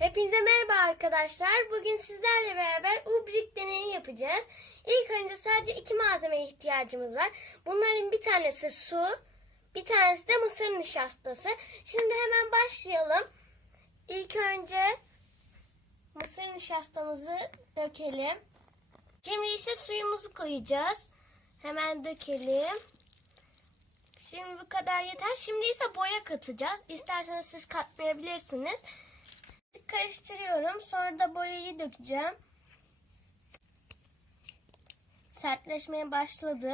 Hepinize merhaba arkadaşlar. Bugün sizlerle beraber ubrik deneyi yapacağız. İlk önce sadece iki malzemeye ihtiyacımız var. Bunların bir tanesi su, bir tanesi de mısır nişastası. Şimdi hemen başlayalım. İlk önce mısır nişastamızı dökelim. Şimdi ise suyumuzu koyacağız. Hemen dökelim. Şimdi bu kadar yeter. Şimdi ise boya katacağız. İsterseniz siz katmayabilirsiniz. Karıştırıyorum. Sonra da boyayı dökeceğim. Sertleşmeye başladı.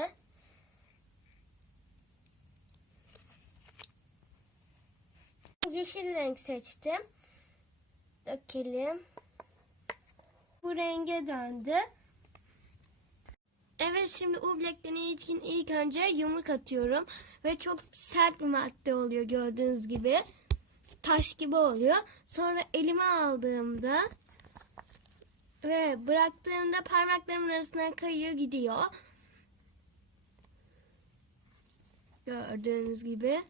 Yeşil renk seçtim. Dökelim. Bu renge döndü. Evet şimdi Ublek deneyi için ilk önce yumruk atıyorum. Ve çok sert bir madde oluyor gördüğünüz gibi. Taş gibi oluyor. Sonra elime aldığımda ve bıraktığımda parmaklarımın arasına kayıyor gidiyor. Gördüğünüz gibi.